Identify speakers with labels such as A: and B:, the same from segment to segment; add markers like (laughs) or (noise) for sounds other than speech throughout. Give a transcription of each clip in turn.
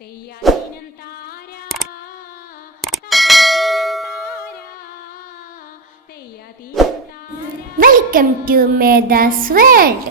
A: തെയ്യാദിനം Tara
B: welcome to മേദാസ് world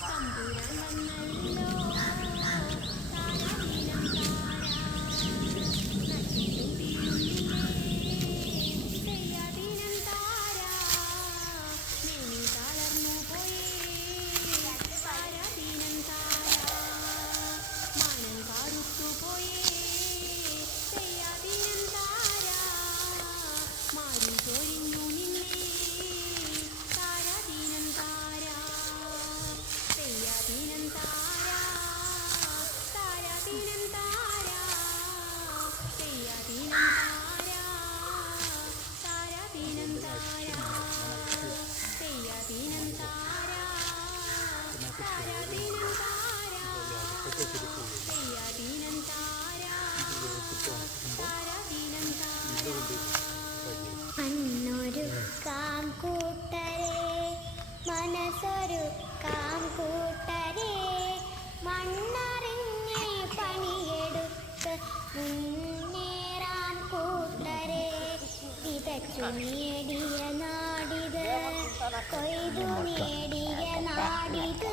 A: തമ്പുരാൻ വന്നല്ലോ താരാ അന്നൊരു calm കൂട്ടരെ മനസ്സൊരു
B: കാം കൂട്ടരെ മണ്ണറിഞ്ഞ് പണിയെടുത്ത് മുന്നേറാം കൂട്ടരെ വിതച്ചു നേടിയ നാടിത് കൊയ്തു നേടിയ നാടിത്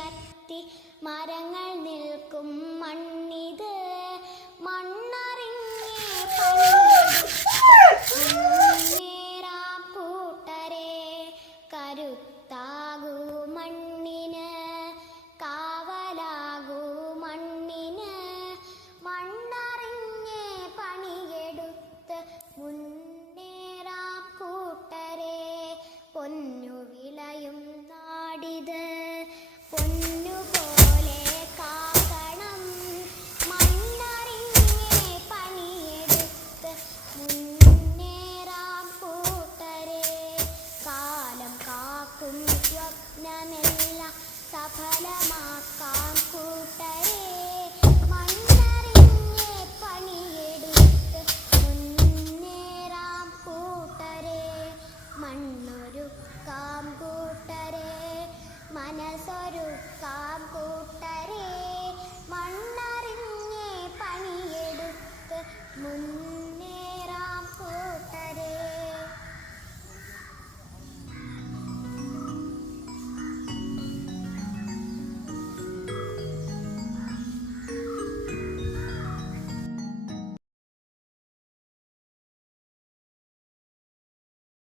B: Woo! (laughs) സഫലമാക്കാം.